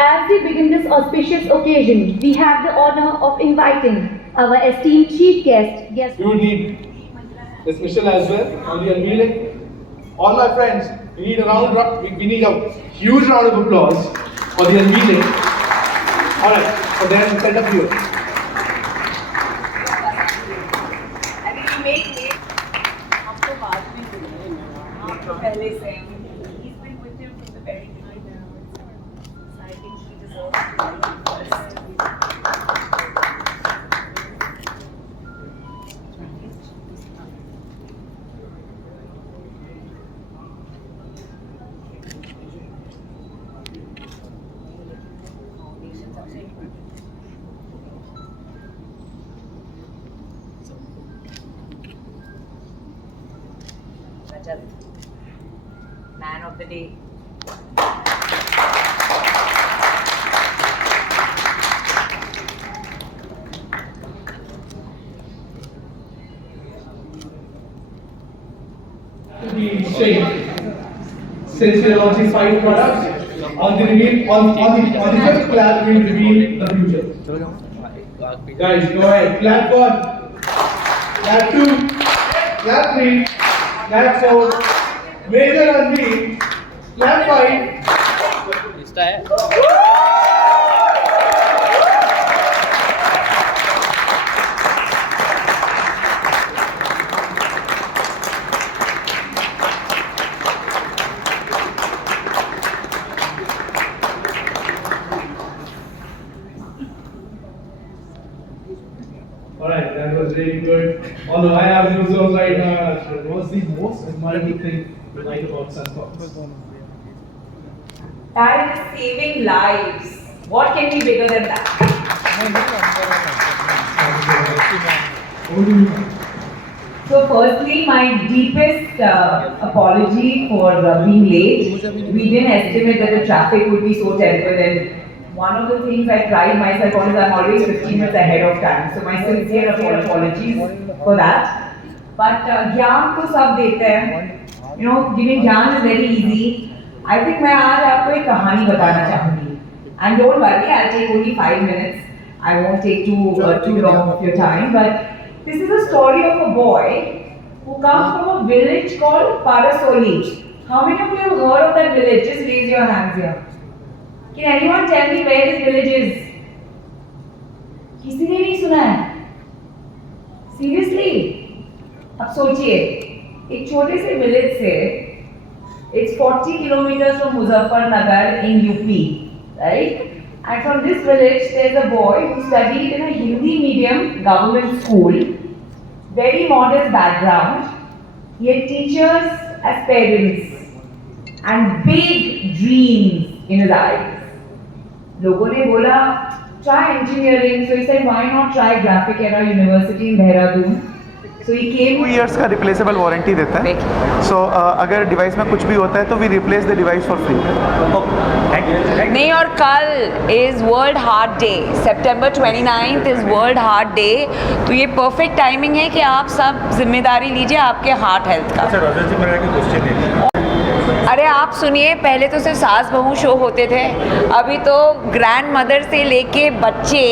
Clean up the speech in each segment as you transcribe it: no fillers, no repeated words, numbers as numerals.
As we begin this auspicious occasion, we have the honor of inviting our esteemed chief guest. We would need Ms. Michelle as well on the unveiling. All my friends, we need a huge round of applause for the unveiling. All right, so then stand up here. पहले से he's been with him from the very beginning. So I think he deserves first. Man of the day. To be shamed. Since we are launching 5 products, on the fifth clap we will reveal the future. Guys, go ahead. Clap 1, clap 2, clap 3, clap 4. Major unveil. Clap 5. Alright, that was really good. Although I have goosebumps right now. What's the most admirable thing you like about Spanfox? That is saving lives. What can be bigger than that? So firstly, my deepest apology for being late. We didn't estimate that the traffic would be so terrible, and one of the things I pride myself on is I'm always 15 minutes ahead of time. So my sincere apologies for that. But ज्ञान तो सब देते हैं. You know, giving ज्ञान is very easy. I think मैं आज आपको एक कहानी बताना चाहूँगी. And don't worry, I'll take only 5 minutes. I won't take too long of your time. But this is a story of a boy who comes from a village called Parasoli. How many of you have heard of that village? Just raise your hands here. Can anyone tell me where this village is? किसी ने नहीं सुना है? Seriously? अब सोचिए, एक छोटे से village से, it's 40 kilometers from Muzaffarnagar in UP, right? And from this village, there's a boy who studied in a Hindi medium government school, very modest background. He had teachers as parents and big dreams in his eyes. लोगों ने बोला try engineering, so he said why not try Graphic Era University in Dehradun. So he came. 2 years का replaceable warranty देता है. So अगर device में कुछ भी होता है तो we replace the device for free. नहीं, और कल इज वर्ल्ड हार्ट डे, सितंबर 29 इज वर्ल्ड हार्ट डे. तो ये परफेक्ट टाइमिंग है कि आप सब जिम्मेदारी लीजिए आपके हार्ट हेल्थ का. अरे आप सुनिए, पहले तो सिर्फ सास बहू शो होते थे, अभी तो ग्रैंड मदर से लेके बच्चे,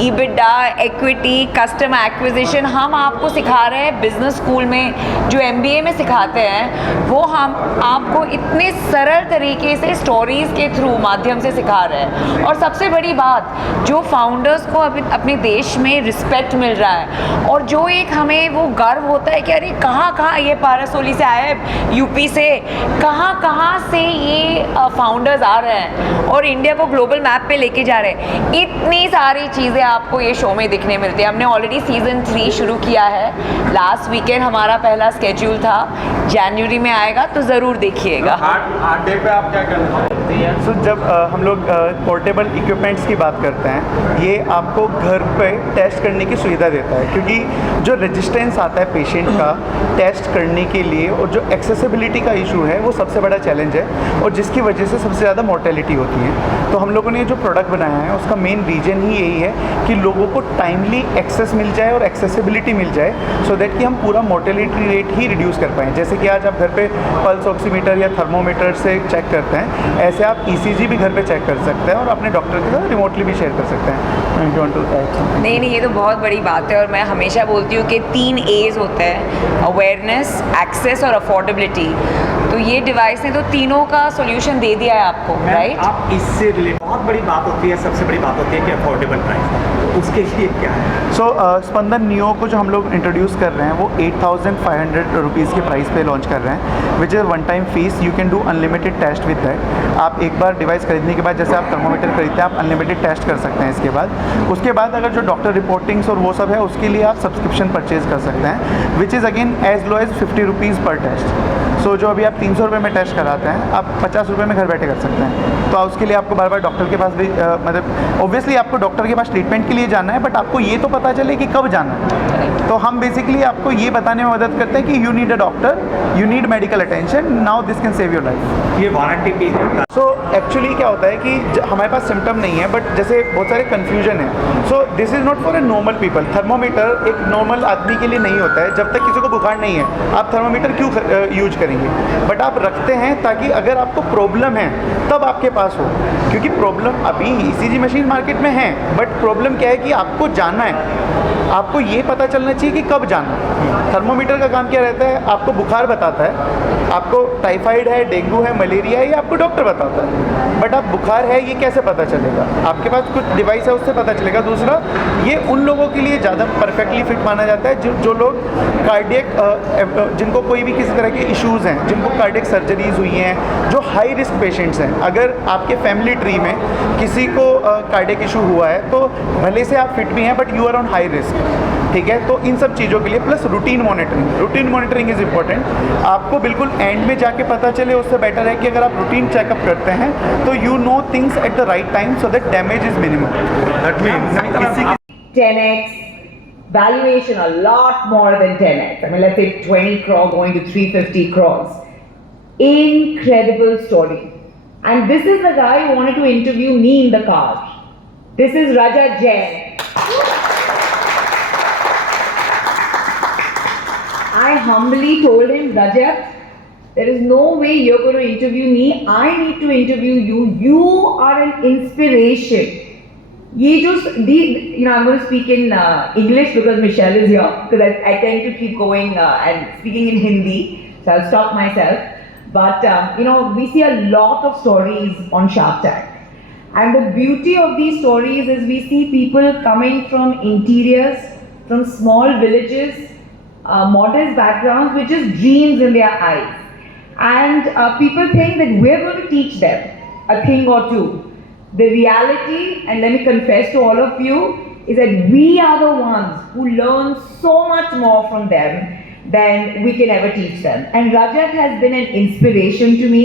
ईबिटा, इक्विटी, कस्टमर एक्विजिशन हम आपको सिखा रहे हैं. बिजनेस स्कूल में जो MBA में सिखाते हैं वो हम आपको इतने सरल तरीके से स्टोरीज़ के थ्रू माध्यम से सिखा रहे हैं. और सबसे बड़ी बात, जो फाउंडर्स को अभी अपने देश में रिस्पेक्ट मिल रहा है और जो एक हमें वो गर्व होता है कि अरे कहाँ ये पारासोली से आए, यूपी से, कहाँ से ये फाउंडर्स आ रहे हैं और इंडिया को ग्लोबल मैप पे लेके जा रहे हैं. इतनी सारी चीज़ें आपको ये शो में दिखने मिलती है. हमने ऑलरेडी सीज़न 3 शुरू किया है. लास्ट वीकेंड हमारा पहला स्केड्यूल था, जनवरी में आएगा, तो ज़रूर देखिएगा. हार्ट डे पे आप क्या करना चाहते हैं? सो जब हम लोग पोर्टेबल इक्विपमेंट्स की बात करते हैं, ये आपको घर पे टेस्ट करने की सुविधा देता है, क्योंकि जो रेजिस्टेंस आता है पेशेंट का टेस्ट करने के लिए और जो एक्सेसिबिलिटी का इशू है वो सबसे बड़ा चैलेंज है और जिसकी वजह से सबसे ज़्यादा मोर्टेलिटी होती है। तो हम लोगों ने जो प्रोडक्ट बनाया है उसका मेन रीजन ही यही है कि लोगों को टाइमली एक्सेस मिल जाए और एक्सेसिबिलिटी मिल जाए, सो दैट कि हम पूरा मोर्टेलिटी रेट ही रिड्यूस कर पाएँ। जैसे कि आज आप घर पे पल्स ऑक्सीमीटर या थर्मोमीटर से चेक करते हैं, ऐसे आप ECG भी घर पे चेक कर सकते हैं और अपने डॉक्टर के साथ रिमोटली भी शेयर कर सकते हैं। नहीं, ये तो बहुत बड़ी बात है और मैं हमेशा बोलती हूँ कि 3 A's होते हैं, अवेयरनेस, एक्सेस और अफोर्डेबिलिटी। तो ये डिवाइस ने तो तीनों का सोल्यूशन दे दिया है आपको, राइट? आप इससे रिलेटेड बहुत बड़ी बात होती है, सबसे बड़ी बात होती है कि अफोर्डेबल प्राइस, तो उसके लिए क्या है? स्पंदन नियो को जो हम लोग इंट्रोड्यूस कर रहे हैं वो 8,500 रुपीज़ के प्राइस पे लॉन्च कर रहे हैं, which is one time fees. You can do unlimited test with that. आप एक बार डिवाइस खरीदने के बाद, जैसे आप थर्मोमीटर खरीदते हैं, आप अनलिमिटेड टेस्ट कर सकते हैं इसके बाद। उसके बाद अगर जो डॉक्टर रिपोर्टिंग्स और वो सब है उसके लिए आप सब्सक्रिप्शन परचेज कर सकते हैं, which is again as low as 50 rupees per test. So जो अभी आप 300 रुपये में टेस्ट कराते हैं, आप 50 रुपये में घर बैठे कर सकते हैं। तो उसके लिए आपको बार बार डॉक्टर के पास भी मतलब ऑब्वियसली आपको डॉक्टर के पास ट्रीटमेंट के लिए जाना है, बट आपको ये तो पता चले कि कब जाना है। तो हम बेसिकली आपको ये बताने में मदद करते हैं कि you need a doctor, you need medical attention, now this can save your life. ये वारंटी पीरियड। सो एक्चुअली क्या होता है कि हमारे पास सिम्टम नहीं है, बट जैसे बहुत सारे कन्फ्यूजन है। So this is not for a normal people. Thermometer एक नॉर्मल आदमी के लिए नहीं होता है। जब तक किसी को बुखार नहीं है, आप थर्मोमीटर क्यों यूज करेंगे? बट आप रखते हैं ताकि अगर आपको प्रॉब्लम है तब आपके पास हो, क्योंकि प्रॉब्लम अभी ECG मशीन मार्केट में है, बट प्रॉब्लम क्या है कि आपको जाना है, आपको ये पता चलना चाहिए कि कब जाना है। थर्मोमीटर का काम क्या रहता है? आपको बुखार बताता है, आपको टाइफाइड है, डेंगू है, मलेरिया है, ये आपको डॉक्टर बताता है। बट आप बुखार है ये कैसे पता चलेगा? आपके पास कुछ डिवाइस है उससे पता चलेगा। दूसरा, ये उन लोगों के लिए ज़्यादा परफेक्टली फिट माना जाता है जो लोग कार्डियक, जिनको कोई भी किसी तरह के इश्यूज़ हैं, जिनको कार्डियक सर्जरीज हुई हैं, जो हाई रिस्क पेशेंट्स हैं। अगर आपके फैमिली ट्री में किसी को कार्डियक इशू हुआ है तो भले से आप फिट भी हैं, but you are on high risk, ठीक है? तो इन सब चीज़ों के लिए plus routine monitoring is important. आपको बिल्कुल एंड में जाके पता चले, उससे बेटर है कि अगर आप रूटीन चेकअप करते हैं तो you know things at the right time so that damage is minimum. That means 10x valuation, a lot more than 10x. I mean, let's say 20 crore going to 350 crores. Incredible story. And this is the guy who wanted to interview me in the car. This is Rajat Jain. I humbly told him, Rajat, there is no way you're going to interview me. I need to interview you. You are an inspiration. I'm going to speak in English because Michelle is here, because I tend to keep going and speaking in Hindi, so I'll stop myself. But we see a lot of stories on Shark Tank, and the beauty of these stories is we see people coming from interiors, from small villages, modest backgrounds, with just dreams in their eyes, and people think that we're going to teach them a thing or two. The reality, and let me confess to all of you, is that we are the ones who learn so much more from them than we can ever teach them. And Rajat has been an inspiration to me.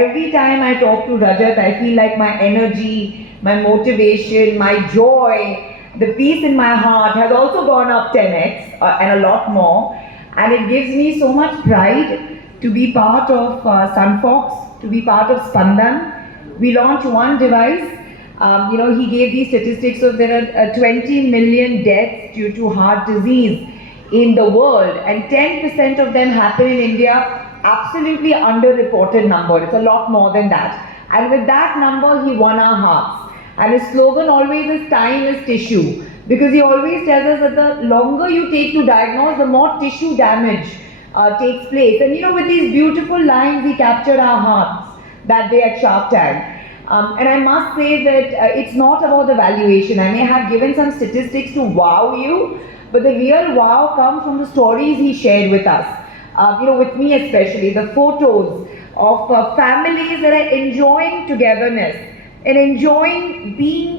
Every time I talk to Rajat, I feel like my energy, my motivation, my joy, the peace in my heart has also gone up 10x and a lot more. And it gives me so much pride to be part of Spanfox, to be part of Spandan. We launched one device. He gave these statistics of there are 20 million deaths due to heart disease in the world, and 10% of them happen in India. Absolutely underreported number. It's a lot more than that. And with that number, he won our hearts. And his slogan always is "Time is tissue," because he always tells us that the longer you take to diagnose, the more tissue damage takes place. And with these beautiful lines, he captured our hearts that day at Shark Tank. And I must say that it's not about the valuation. I may have given some statistics to wow you, but the real wow comes from the stories he shared with us. With me especially, the photos of families that are enjoying togetherness and enjoying being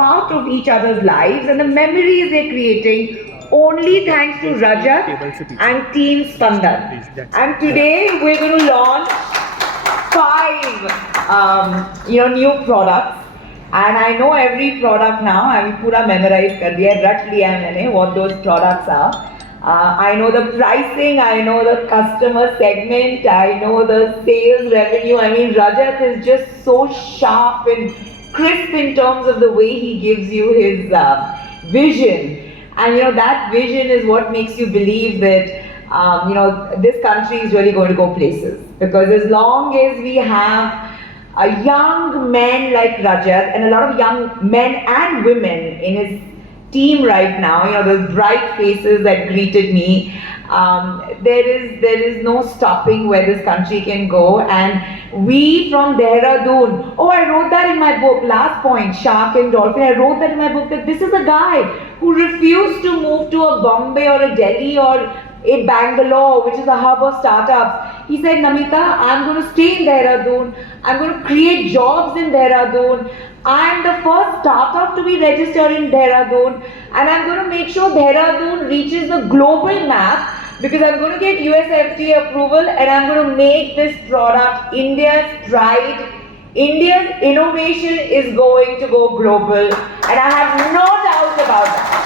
part of each other's lives, and the memories they're creating only thanks to Rajat and Team Spandan. And today we're going to launch 5 new products, and I know every product now. I mean, पूरा memorize कर दिया, रट लिया मैंने what those products are. I know the pricing, I know the customer segment, I know the sales revenue. I mean, Rajat is just so sharp and crisp in terms of the way he gives you his vision. And that vision is what makes you believe that this country is really going to go places. Because as long as we have a young man like Rajat and a lot of young men and women in his team right now, those bright faces that greeted me, there is no stopping where this country can go. And we from Dehradun, I wrote that in my book, last point, Shark and Dolphin, I wrote that in my book that this is a guy who refused to move to a Bombay or a Delhi or a Bangalore, which is a hub of startups. He said, Namita, I'm going to stay in Dehradun. I'm going to create jobs in Dehradun. I'm the first startup to be registered in Dehradun. And I'm going to make sure Dehradun reaches the global map because I'm going to get US FDA approval and I'm going to make this product India's pride. India's innovation is going to go global. And I have no doubt about that.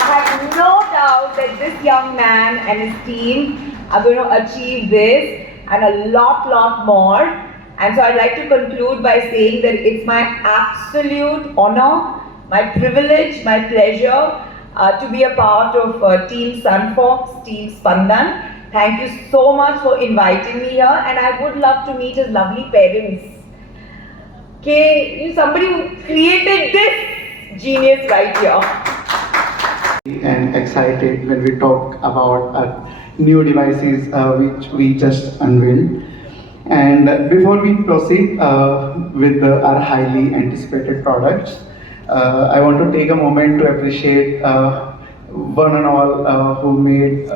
I have no doubt that this young man and his team are going to achieve this and a lot more. And so I'd like to conclude by saying that it's my absolute honor, my privilege, my pleasure to be a part of Team Spanfox, Team Spandan. Thank you so much for inviting me here, and I would love to meet his lovely parents. Okay, somebody who created this genius right here. And excited when we talk about new devices which we just unveiled. And before we proceed with our highly anticipated products, I want to take a moment to appreciate one and all who made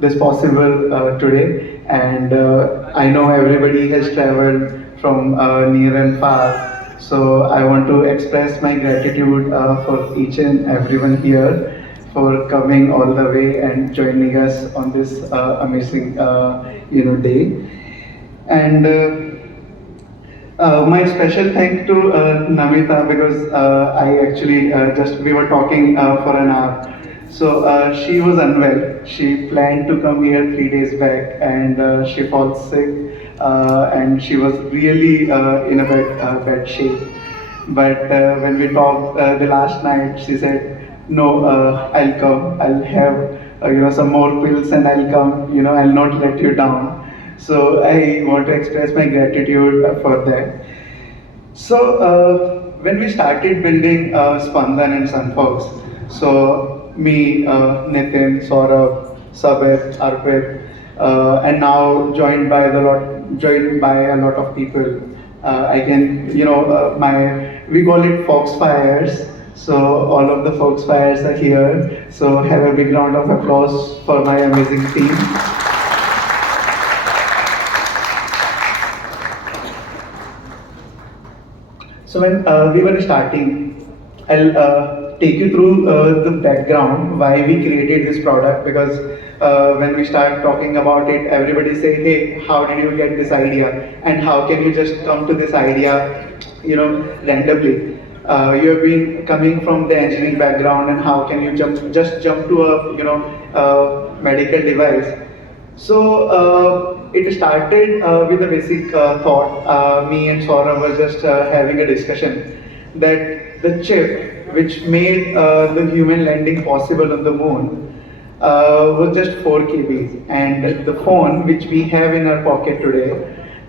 this possible today. And I know everybody has traveled from near and far. So I want to express my gratitude for each and everyone here for coming all the way and joining us on this amazing day. And my special thank to Namita because I actually we were talking for an hour. So she was unwell. She planned to come here 3 days back and she falls sick and she was really in a bad shape. But when we talked the last night, she said, no, I'll come, I'll have some more pills and I'll come, I'll not let you down. So I want to express my gratitude for that. So when we started building Spandan and Spanfox, so me, Nitin, Saurabh, Sabir, Arpit, and now joined by a lot of people. I can, we call it Foxfires. So all of the Foxfires are here. So have a big round of applause for my amazing team. So when we were starting, I'll take you through the background, why we created this product, because when we start talking about it, everybody say, hey, how did you get this idea? And how can you just come to this idea, randomly? You have been coming from the engineering background, and how can you just jump to a medical device? So it started with a basic thought. Me and Saurabh were just having a discussion that the chip which made the human landing possible on the moon was just 4 kb, and the phone which we have in our pocket today,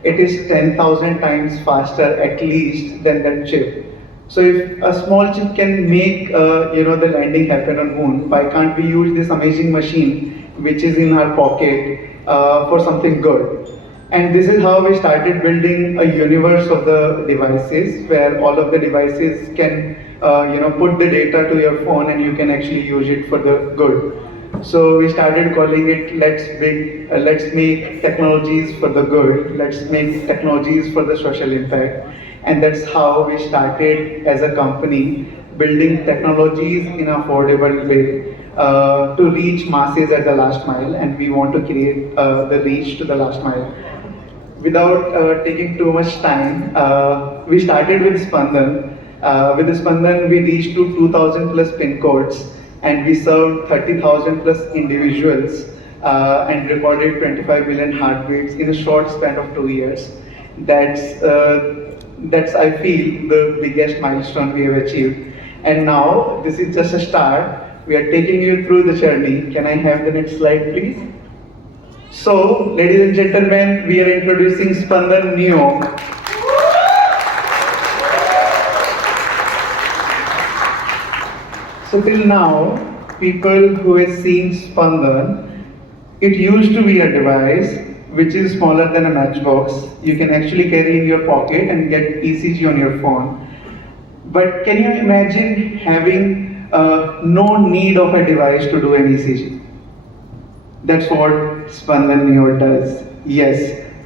it is 10,000 times faster at least than that chip. So if a small chip can make the landing happen on moon, why can't we use this amazing machine which is in our pocket for something good? And this is how we started building a universe of the devices where all of the devices can put the data to your phone and you can actually use it for the good. So we started calling it let's make technologies for the good, let's make technologies for the social impact. And that's how we started as a company, building technologies in an affordable way to reach masses at the last mile, and we want to create the reach to the last mile. Without taking too much time, we started with Spandan. With Spandan, we reached to 2,000 plus pin codes and we served 30,000 plus individuals and recorded 25 million heartbeats in a short span of 2 years. That's I feel the biggest milestone we have achieved. And now this is just a start. We are taking you through the journey. Can I have the next slide, please? So, ladies and gentlemen, we are introducing Spandan Neo. So till now, people who have seen Spandan, it used to be a device which is smaller than a matchbox. You can actually carry in your pocket and get ECG on your phone. But can you imagine having no need of a device to do an ECG? That's what Spandan Neo does. Yes,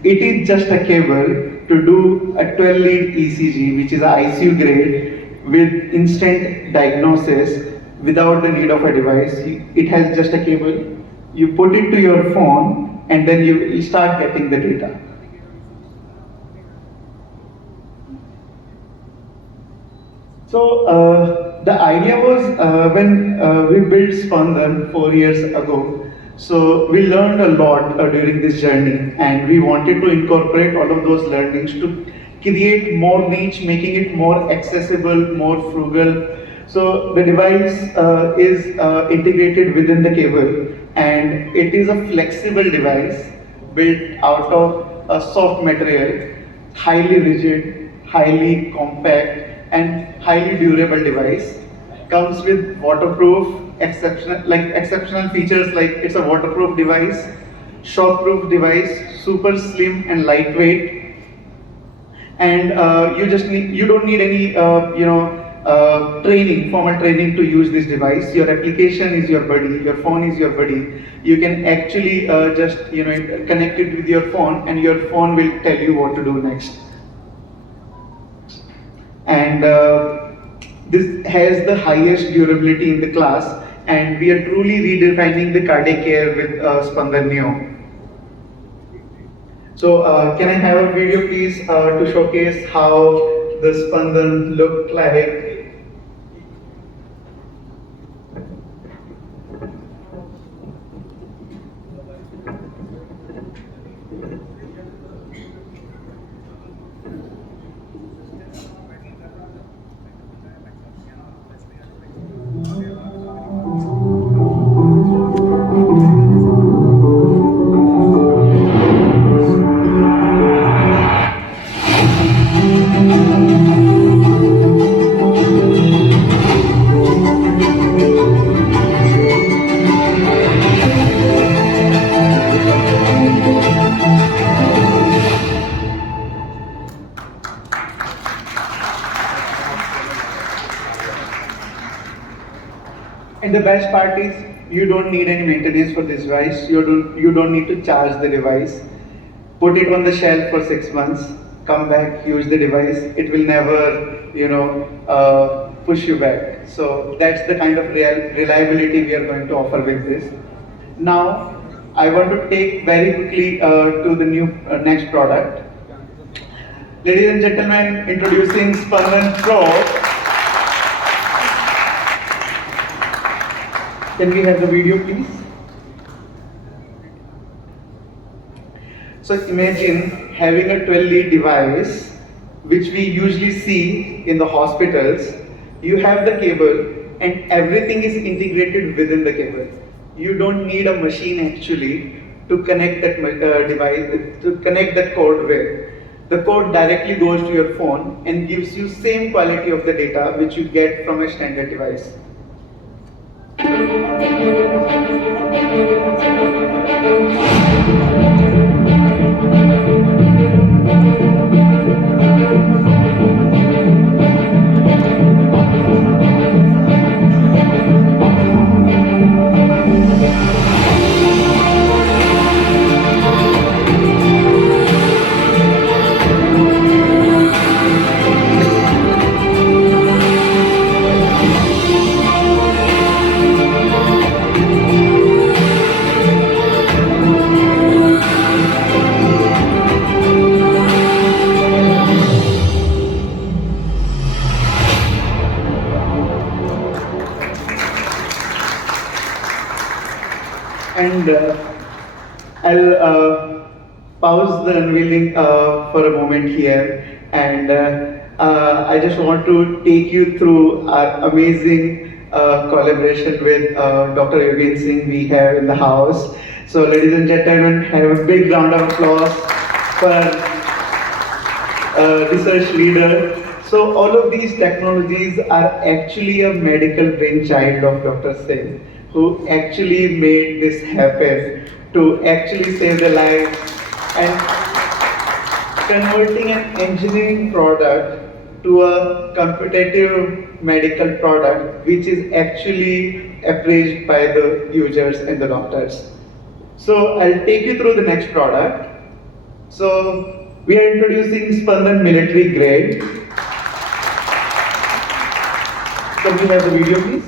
it is just a cable to do a 12-lead ECG, which is a ICU grade with instant diagnosis without the need of a device. It has just a cable. You put it to your phone and then you start getting the data. So the idea was when we built Spandan 4 years ago. So we learned a lot during this journey, and we wanted to incorporate all of those learnings to create more niche, making it more accessible, more frugal. So the device is integrated within the cable, and it is a flexible device built out of a soft material, highly rigid, highly compact, and highly durable device. Comes with waterproof, exceptional features like it's a waterproof device, shockproof device, super slim and lightweight, and you don't need any formal training to use this device. Your application is your buddy, your phone is your buddy. You can actually just connect it with your phone, and your phone will tell you what to do next. And this has the highest durability in the class, and we are truly redefining the cardiac care with Spandan Neo. So can I have a video please to showcase how the Spandan looked like? And the best part is you don't need any maintenance for this device. You don't need to charge the device. Put it on the shelf for 6 months. Come back, use the device. It will never, push you back. So that's the kind of reliability we are going to offer with this. Now, I want to take very quickly to the new next product. Ladies and gentlemen, introducing Spandan Pro. Can we have the video, please? So imagine having a 12-lead device, which we usually see in the hospitals. You have the cable, and everything is integrated within the cable. You don't need a machine actually to connect that device, to connect that cord with. The cord directly goes to your phone and gives you same quality of the data which you get from a standard device. and I'll pause the unveiling for a moment here, and I just want to take you through our amazing collaboration with Dr. Yogen Singh we have in the house. So ladies and gentlemen, have a big round of applause for research leader. So all of these technologies are actually a medical brainchild of Dr. Singh, who actually made this happen to actually save the lives and converting an engineering product to a competitive medical product which is actually appraised by the users and the doctors. So I'll take you through the next product. So we are introducing Spandan military grade. Can we have the video please?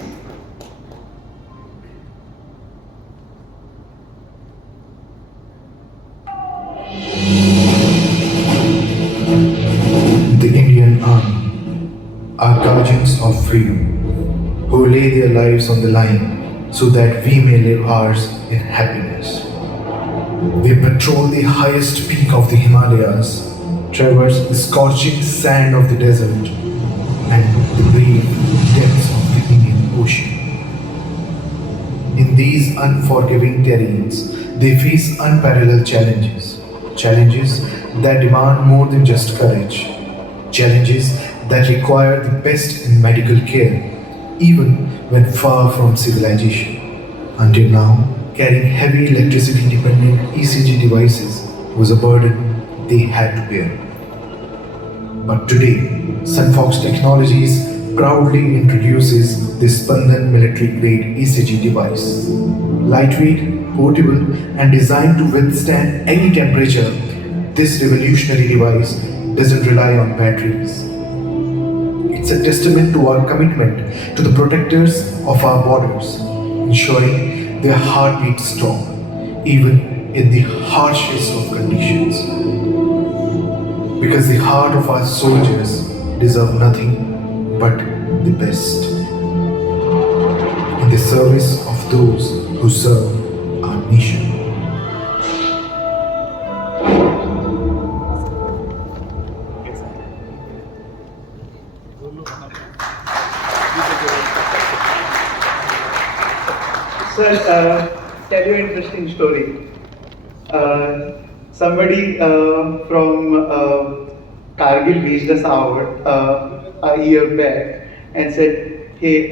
The Indian Army are guardians of freedom, who lay their lives on the line so that we may live ours in happiness. They patrol the highest peak of the Himalayas, traverse the scorching sand of the desert, and the brave depths of the Indian Ocean. In these unforgiving terrains, they face unparalleled challenges that demand more than just courage, challenges that require the best in medical care, even when far from civilization. Until now, carrying heavy electricity-dependent ECG devices was a burden they had to bear. But today, Spanfox Technologies proudly introduces the Spandan military-grade ECG device. Lightweight, portable, and designed to withstand any temperature, this revolutionary device doesn't rely on batteries. It's a testament to our commitment to the protectors of our borders, ensuring their heart beats strong, even in the harshest of conditions. Because the heart of our soldiers deserve nothing but the best. In the service of those who serve our nation. Sir, tell you an interesting story. Somebody from Kargil reached us out a year back and said, "Hey,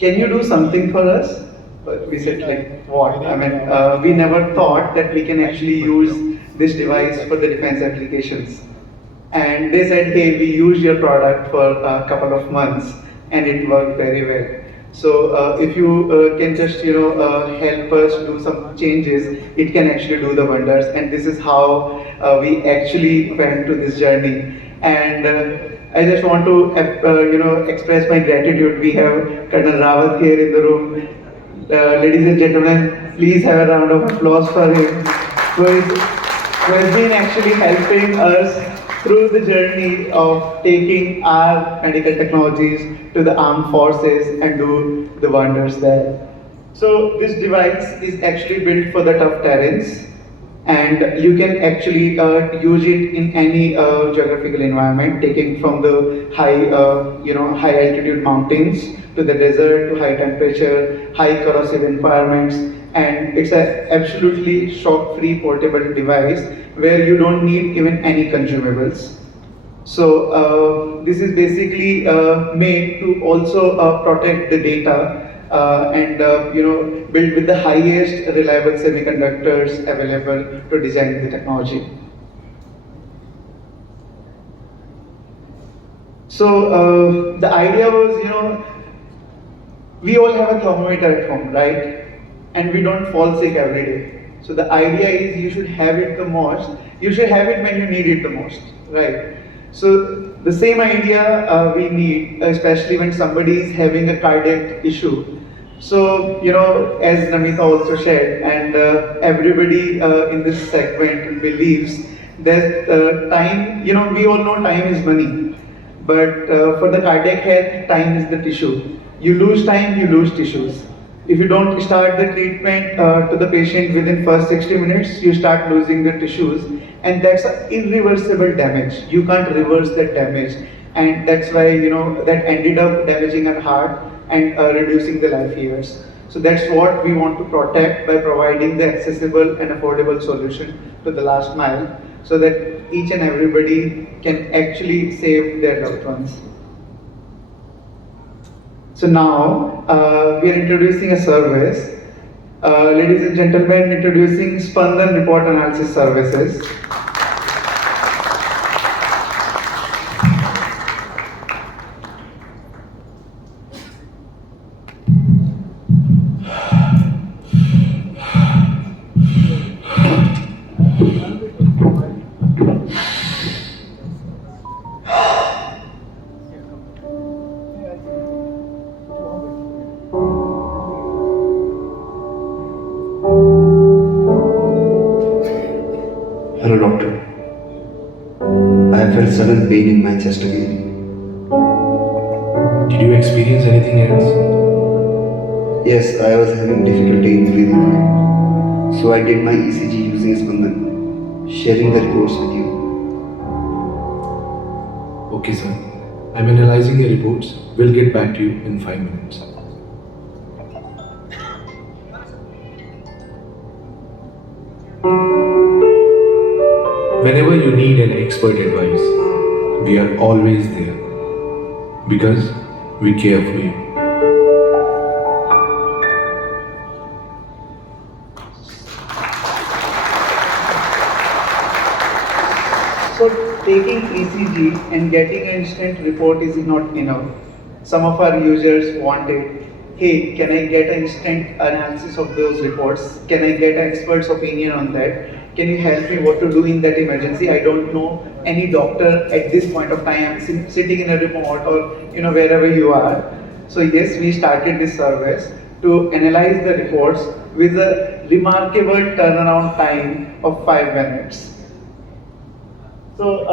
can you do something for us?" But we said, like, what? I mean, we never thought that we can actually use this device for the defense applications. And they said, "Hey, we used your product for a couple of months and it worked very well. So if you can just help us do some changes, it can actually do the wonders." And this is how we actually went to this journey. And I just want to express my gratitude. We have Colonel Rawat here in the room. Ladies and gentlemen, please have a round of applause for him, who has been actually helping us through the journey of taking our medical technologies to the armed forces and do the wonders there. So this device is actually built for the tough terrains, and you can actually use it in any geographical environment, taking from the high altitude mountains to the desert to high temperature, high corrosive environments. And it's an absolutely shock-free portable device where you don't need even any consumables. So this is basically made to also protect the data and built with the highest reliable semiconductors available to design the technology. So the idea was, we all have a thermometer at home, right? And we don't fall sick every day. So the idea is you should have it the most. You should have it when you need it the most, right? So the same idea we need, especially when somebody is having a cardiac issue. So as Namita also shared, and everybody in this segment believes that time. We all know time is money, but for the cardiac health, time is the tissue. You lose time, you lose tissues. if you don't start the treatment to the patient within first 60 minutes, you start losing the tissues, and that's an irreversible damage. You can't reverse that damage, and that's why that ended up damaging our heart and reducing the life years. So that's what we want to protect by providing the accessible and affordable solution to the last mile, so that each and everybody can actually save their loved ones. So now we are introducing a service. Ladies and gentlemen, introducing Spandan Report Analysis Services. Hello doctor. I felt sudden pain in my chest again. Did you experience anything else? Yes, I was having difficulty in breathing. So I did my ECG using Spandan, sharing the reports with you. Okay, sir. I'm analyzing the reports. We'll get back to you in 5 minutes. Whenever you need an expert advice, we are always there because we care for you. So taking ECG and getting an instant report is not enough. Some of our users wanted, hey, can I get an instant analysis of those reports? Can I get an expert's opinion on that? Can you help me what to do in that emergency? I don't know any doctor at this point of time. I'm sitting in a remote or wherever you are. So yes, we started this service to analyze the reports with a remarkable turnaround time of 5 minutes. So,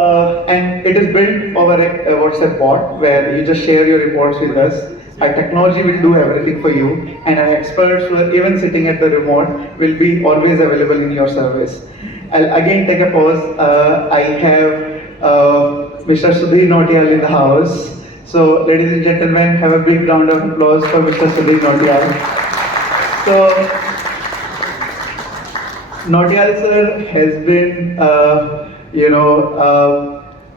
and it is built over a WhatsApp bot where you just share your reports with us. Our technology will do everything for you, and our experts who are even sitting at the remote will be always available in your service. I'll again take a pause. I have Mr. Sudhir Nautiyal in the house. So, ladies and gentlemen, have a big round of applause for Mr. Sudhir Nautiyal. So, Nautiyal sir has been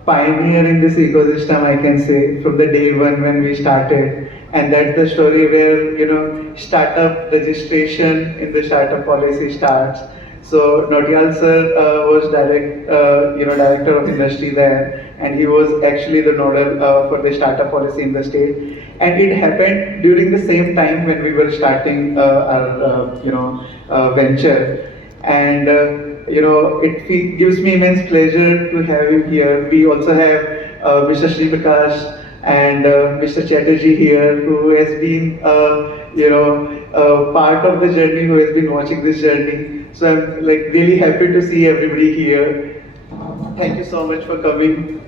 pioneer in this ecosystem, I can say, from the day one when we started. And that's the story where, startup registration in the startup policy starts. So Nautiyal sir was director of industry there, and he was actually the nodal for the startup policy in the state. And it happened during the same time when we were starting our venture. And it gives me immense pleasure to have you here. We also have Mr. Sri Prakash and Mr. Chatterjee here, who has been, part of the journey, who has been watching this journey. So I'm really happy to see everybody here. Thank you so much for coming.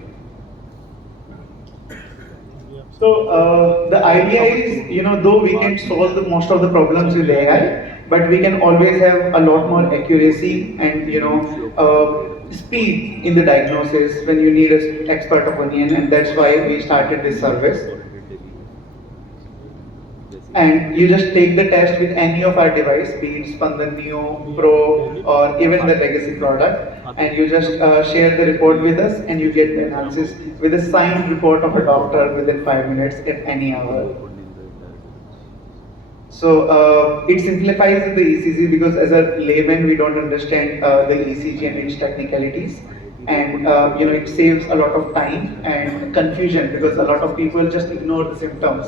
So the idea is, though we can solve most of the problems with AI, but we can always have a lot more accuracy and speed in the diagnosis when you need an expert opinion, and that's why we started this service. And you just take the test with any of our device, be it Spandan Neo, Pro, or even the legacy product, and you just share the report with us, and you get the analysis with a signed report of a doctor within 5 minutes at any hour. So it simplifies the ECG, because as a layman we don't understand the ECG and its technicalities, and it saves a lot of time and confusion, because a lot of people just ignore the symptoms,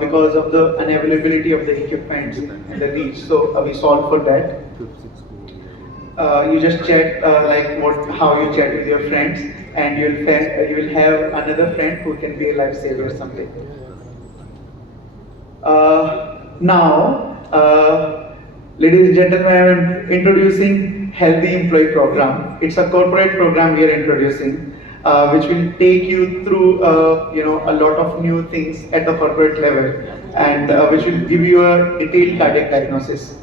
because of the unavailability of the equipment and the reach. So we solve for that. You just chat how you chat with your friends, and you will have another friend who can be a lifesaver someday. Now, ladies and gentlemen, I am introducing Healthy Employee Program. It's a corporate program we are introducing, which will take you through, a lot of new things at the corporate level. and which will give you a detailed cardiac diagnosis.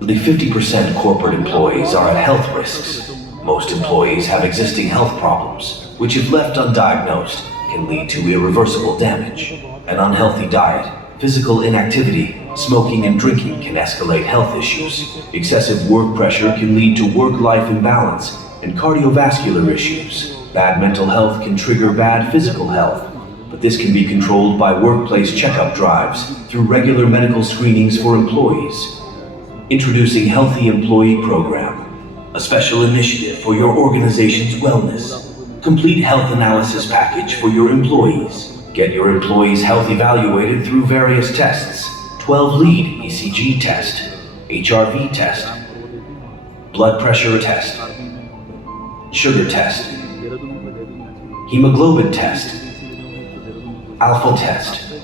The 50% corporate employees are at health risks. Most employees have existing health problems, which if left undiagnosed, can lead to irreversible damage. An unhealthy diet, physical inactivity, smoking and drinking can escalate health issues. Excessive work pressure can lead to work-life imbalance and cardiovascular issues. Bad mental health can trigger bad physical health, but this can be controlled by workplace checkup drives through regular medical screenings for employees. Introducing Healthy Employee Program, a special initiative for your organization's wellness. Complete health analysis package for your employees. Get your employees' health evaluated through various tests. 12-lead ECG test, HRV test, blood pressure test, sugar test, hemoglobin test, alpha test,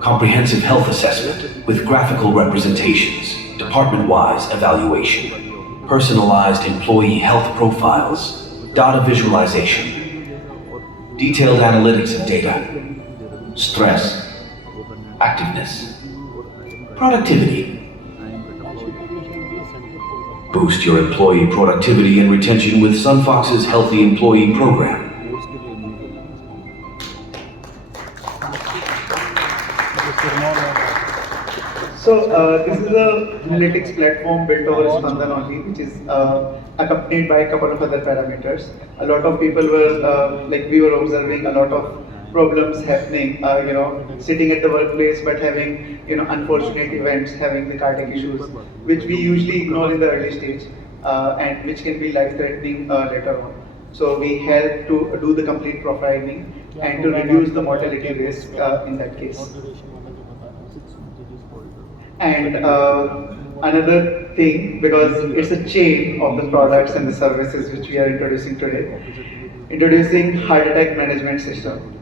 comprehensive health assessment with graphical representations, department-wise evaluation, personalized employee health profiles, data visualization, detailed analytics of data, stress, activeness, productivity. Boost your employee productivity and retention with Spanfox's Healthy Employee Program. So this is a analytics platform built over Spandan only, which is accompanied by a couple of other parameters. A lot of people were, we were observing a lot of problems happening, sitting at the workplace but having, unfortunate events, having the cardiac issues, which we usually ignore in the early stage and which can be life-threatening later on. So we help to do the complete profiling and to reduce the mortality risk in that case. And another thing, because it's a chain of the products and the services which we are introducing today, introducing heart attack management system,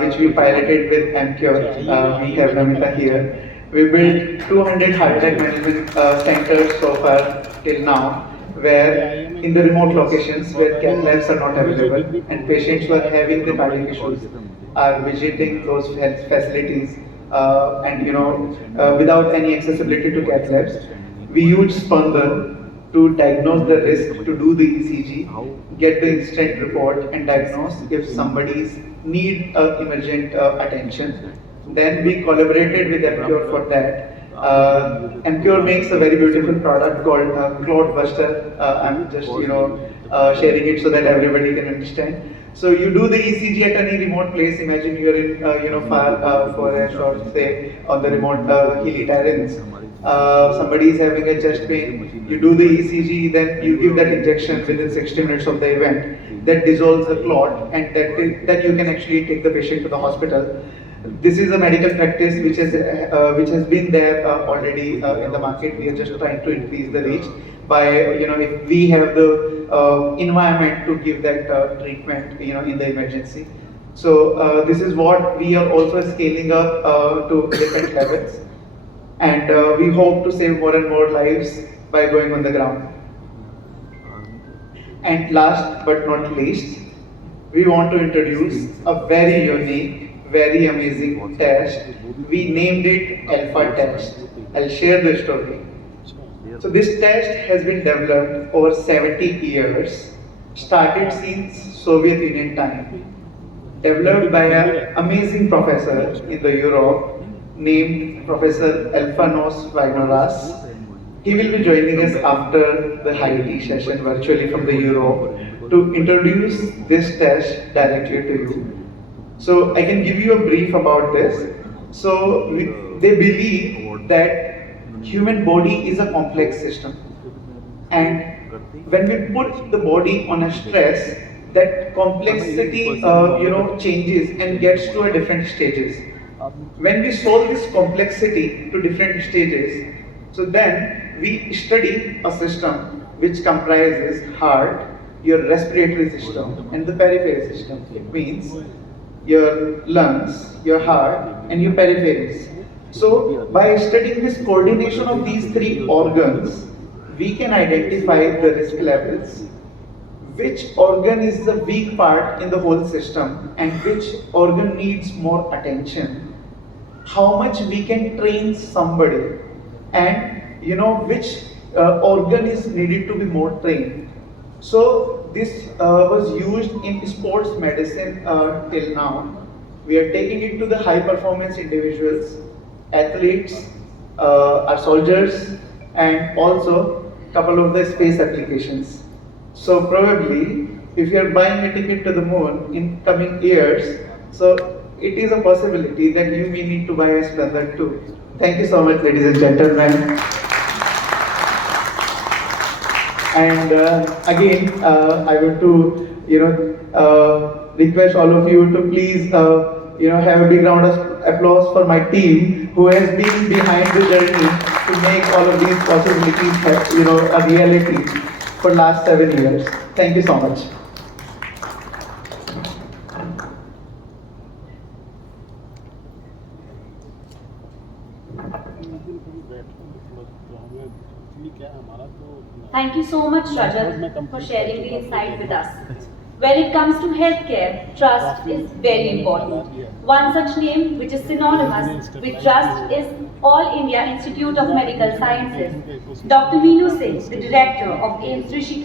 which we piloted with MCure. We have Namita here. We built 200 heart attack management centers so far till now, where in the remote locations where cath labs are not available and patients who are having the cardiac issues are visiting those health facilities without any accessibility to cath labs. We use Spandan to diagnose the risk, to do the ECG, get the instant report and diagnose if somebody's need emergent attention. Then we collaborated with MCure for that. MCure makes a very beautiful product called Clot Buster. I'm just sharing it so that everybody can understand. So you do the ECG at any remote place. Imagine you're in far forest or say on the remote hilly terrains. Somebody is having a chest pain. You do the ECG, then you give that injection within 60 minutes of the event. That dissolves the clot, and that you can actually take the patient to the hospital. This is a medical practice which has been there already in the market. We are just trying to increase the reach by if we have the environment to give that treatment in the emergency. So this is what we are also scaling up to different levels, and we hope to save more and more lives by going on the ground. And last but not least, we want to introduce a very unique, very amazing test. We named it Alpha Test. I'll share the story. So this test has been developed over 70 years, started since Soviet Union time, developed by an amazing professor in the Europe named Professor Alphanos Vainoras. He will be joining us after the high-tea session virtually from the Europe to introduce this test directly to you. So I can give you a brief about this. So they believe that human body is a complex system, and when we put the body on a stress, that complexity changes and gets to a different stages. When we solve this complexity to different stages, so then we study a system which comprises heart, your respiratory system, and the periphery system. It means your lungs, your heart, and your peripheries. So by studying this coordination of these three organs, we can identify the risk levels, which organ is the weak part in the whole system and which organ needs more attention, how much we can train somebody, and which organ is needed to be more trained. So this was used in sports medicine till now. We are taking it to the high performance individuals, athletes, our soldiers, and also couple of the space applications. So probably if you are buying a ticket to the moon in coming years, so it is a possibility that you may need to buy a Splendor too. Thank you so much, ladies and gentlemen. And again, I want to request all of you to please have a big round of applause for my team who has been behind the journey to make all of these possibilities a reality for last 7 years. Thank you so much. Thank you so much, Rajat, for sharing the insight with us. When it comes to healthcare, trust is very important. One such name which is synonymous with trust is All India Institute of Medical Sciences. Dr. Meenu Singh, the director of AIIMS Rishi